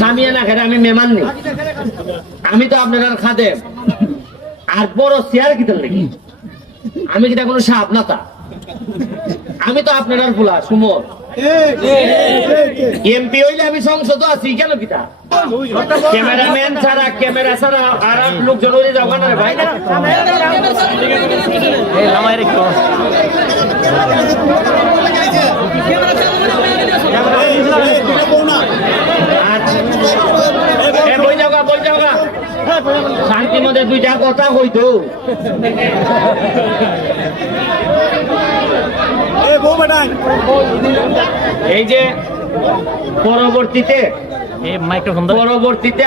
সামিয়ানা খেলে আমি মেমান নেই, আমি তো আপনার খাদেম। আর বড় চেয়ার কিতার নাকি আমি কিটা কোনো সাপ না তা, আমি তো আপনার ফুলা সুমর এমপি হইলে আমি সংসদ আছি কেন কিতা? ক্যামেরাম্যান ছাড়া ক্যামেরা ছাড়া আর লোকজন হয়ে যাও না রে ভাই। শান্তির মধ্যে দুইটা কথা হইতো। এই যে পরবর্তীতে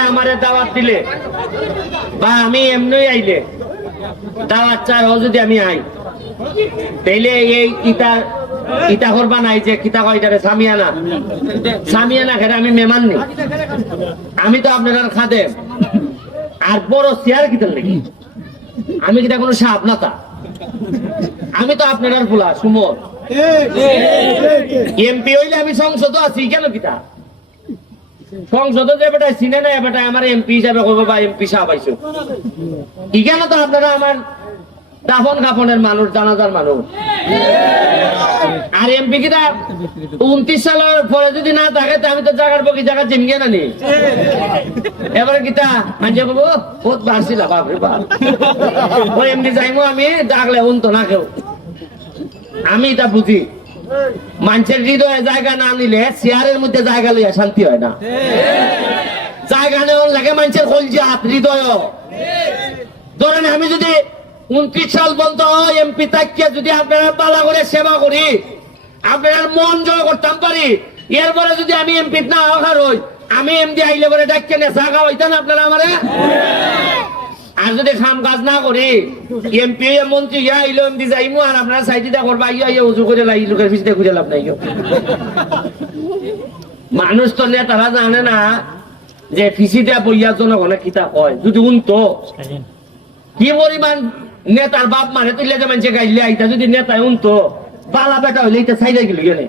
আমারে দাওয়াত দিলে বা আমি এমনি আইলে দাওয়াত চাও যদি আমি আই তাইলে এই ইটা করবা নাই যে কিতা কয়টারে সামিয়ানা খেলে আমি মেমান নেই, আমি তো আপনার খাদেম। আর বড় চেয়ার কিতার নাকি আমি কিটা কোনো সাপ না তা, আমি তো আপনার ফুলা সুমর এমপি হইলে আমি সংসদ আছি কেন কিতা? সংসদে যে বেটা চিনে না বেটা আমার এমপি হিসাবে করবো বা এমপি সাহেব আইসো এখানে তো আপনারা আমার দাফন কাফনের মানুষ, জানাজার মানুষ। আর এমপি কিটা 29 সালের পরে যদি না থাকে আমি তো জায়গার পক্ষে জায়গা জিমগে না নি। এবারে কিতা মানছে বলবো বহুত বাড়ছিল বাপরে বাপ, ওই এমপি যাইমো আমি ডাকলে উনতো না কেউ। আমি এটা বুঝি মানুষের হৃদয়ে জায়গা না নিলে চেয়ারের মধ্যে জায়গা লইয়া শান্তি হয় না। জায়গা নেওয়ার লাগে মানুষের কলজি হাত হৃদয়। ধরেন আমি যদি 29 সাল পর্যন্ত এমপি থাকিয়া যদি আপনারা পালা করে সেবা করি, আপনার মন জয় করতাম পারি, এরপরে যদি আমি এমপি না হওয়ার হই, আমি এমপি আইলে পরে ডাক্কে নেশা খাওয়াইতেন আপনারা আমারে। আর যদি কাম কাজ না করি এমপি মন্ত্রী আইলো এমপি যাইমু আর আপনারা সাইডিটা করবা ইয়া উজু করে লাই লোকের পিছনে খুঁজে লাভ নাই। মানুষ তো নেতারা জানে না যে পিছিটা বইয়া জনগণে কিতা কয়। যদি উনতো কি পরিমাণ নেতার বাপ মারে তুইলে যে মানুষে গাইলে আইতা, যদি নেতায় উনতো বালা বেটা হইলে এটা সাইডে গেল গেলে।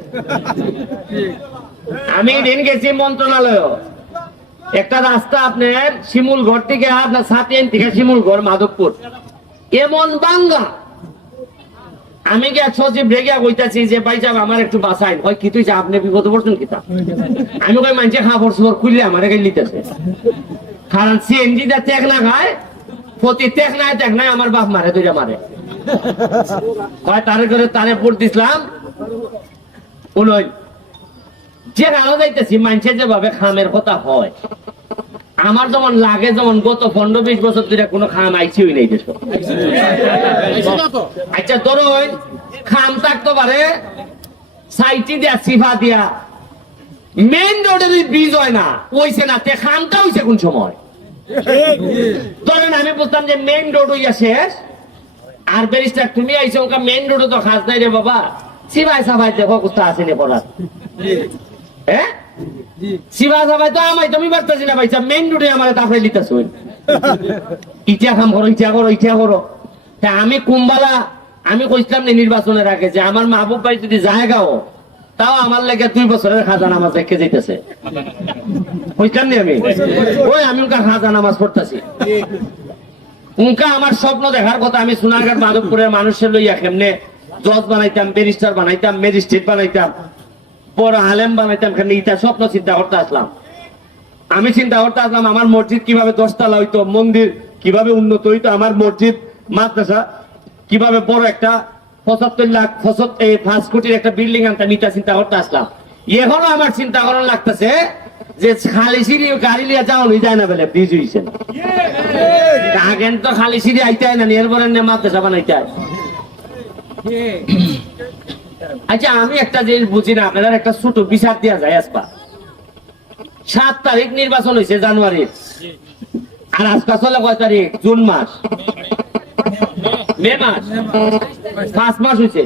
আমি দিন গেছি মন্ত্রণালয়, একটা রাস্তা আপনার শিমুল ঘর থেকে আপনার 7 থেকে শিমুল ঘর মাধবপুর এমন বাঙ্গা। আমি গিয়া সচিব রেগিয়া কইতাছি যে ভাই সাহেব আমার একটু বাঁচাই। ওই কি তুই আপনি বিপদ পড়ছেন কিতা? আমি কই মানুষে খাবার সুর খুললে আমার গাইলিতেছে, কারণ সিএনজি দা ত্যাগ না খায়, প্রতি ত্যাগ নাই আমার বাপ মারে তুই মারে কয় তারে করে তারে পড়তেছিলাম। উনই যে গানো যাইতেছি মানুষের যেভাবে খামের কথা হয়, আমার যেমন লাগে যেমন গত 15-20 বছর ধরে কোনো খাম আইছি হই নাই দেশ। আচ্ছা ধরো খাম থাকতে পারে সাইটি দিয়া সিফা দিয়া মেইন রোডের ব্রিজ হয় না ওইছে না, তে খামটা হইছে কোন সময়? ধরেন আমি বলতাম যে মেইন রোড হইয়া শেষ আর ব্যারিস্টার তুমি আইছো ওকা মেইন রোডে তো খাস নাই রে বাবা, সিফাই সাফাই দেখো কোথা আসেনি পড়া। হ্যাঁ সিবা সাফাই তো আমায় তুমি পারতেছি না ভাইসা, মেইন রোডে আমার তারপরে লিতেছ ইটা কাম করো ইটা করো ইটা করো। আমি কুম্বালা আমি কইছিলাম নির্বাচনের আগে যে আমার মাহবুব ভাই যদি জায়গাও তাও আমার লেগে 2 বছরের খাজা নামাজ দেখে যাইতেছে। কইছিলাম নি আমি ওই আমি উনকা খাজা নামাজ পড়তেছি, উনকা আমার স্বপ্ন দেখার কথা। আমি সোনারঘাট মাধবপুরের মানুষের লইয়া কেমনে জজ বানাইতাম, ব্যারিস্টার বানাইতাম, ম্যাজিস্ট্রেট বানাইতাম, বড় আলেম বানাইতাম, খালি ইটা স্বপ্ন চিন্তা করতে আসলাম। আমি চিন্তা করতে আসলাম আমার মসজিদ কিভাবে 10 তলা হইতো, মন্দির কিভাবে উন্নত হইতো, আমার মসজিদ মাদ্রাসা কিভাবে বড় একটা 75 লাখ 5 কোটির একটা বিল্ডিং আনতাম, ইটা চিন্তা করতে আসলাম। এখনো আমার চিন্তা করার লাগতেছে যে খালি সিঁড়ি গাড়ি লিয়ে যাওয়া যায় না বলে ব্রিজ হয়েছে। আগে তো খালি সিঁড়ি আইতে না, এরপরে মাদ্রাসা বানাইতে। আচ্ছা আমি একটা জিনিস বুঝি না, আপনারা একটা ছোট বিচার দেওয়া যায় আসবা। 7 তারিখ নির্বাচন হয়েছে জানুয়ারির, আর আজকে চলে কয় তারিখ? জুন মাস, মে মাস, 5 মাস হয়েছে।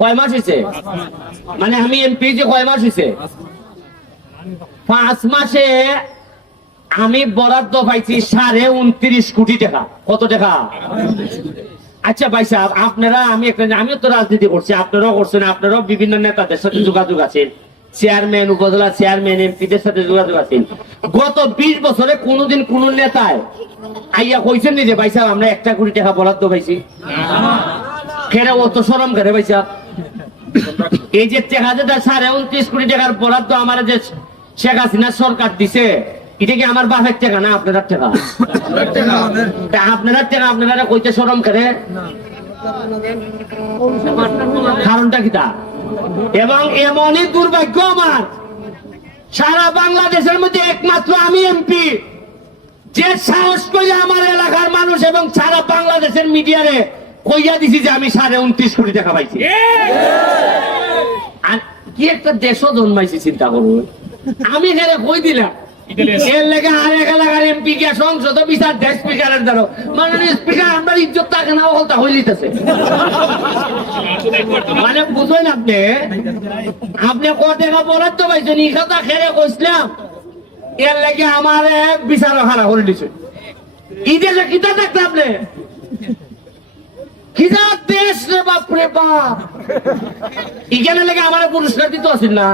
কয় মাস হয়েছে? মানে আমি এমপি যে কয় মাস হয়েছে? 5 মাসে আমি বরাদ্দ পাইছি 29.5 কোটি টাকা। কত টাকা? আচ্ছা ভাই সাহেব আপনারা, আমিও তো রাজনীতি করছি, আপনারাও করছেন, আপনারাও বিভিন্ন নেতাদের সাথে যোগাযোগ আছে। চেয়ারম্যান, উপজেলা চেয়ারম্যান, এমপিদের সাথে যোগাযোগ আছে। গত 20 বছরে কোনদিন কোন নেতায় আইয়া কইছেন নি যে ভাই সাহেব আমরা 1 কোটি টাকা বরাদ্দ পাইছি? কেন অত শরম করে ভাই সাহেব? এই যে 29.5 কোটি টাকার বরাদ্দ আমার যে শেখ হাসিনা সরকার দিছে, এটা কি আমার বাপের টাকা না আপনার টাকা? আপনার টাকা আপনারা কইতে শরম করে? কারণটা কি তা? এবং এমনই দুর্ভাগ্য আমার, সারা বাংলাদেশের মধ্যে একমাত্র আমি এমপি যে সাহস করে আমার এলাকার মানুষ এবং সারা বাংলাদেশের মিডিয়ারে কইয়া দিছি যে আমি 29.5 কোটি টাকা পাইছি। আর কি একটা দেশও জন্মাইছি চিন্তা করুন। আমি এখানে কই দিলাম এর লেগে আরেক এলাকার এমপি কে সংসদ বিচার দেশ স্পিকারের দ্বারা মাননীয় স্পিকার আমার ইজ্জত থাকে না হলতা হইলিতেছে। মানে বুঝলেন আপনি, আপনি ক টাকা বরাদ্দ পাইছেন ই কথা খেয়ে কইছিলাম, এর লেগে আমার বিচার খারাপ করে দিছে। এই দেশে কিতা থাকতে আপনি কিতা দেশ রে বাপ রে বাপ, এখানে লেগে আমার পুরস্কার দিতে আসেন না।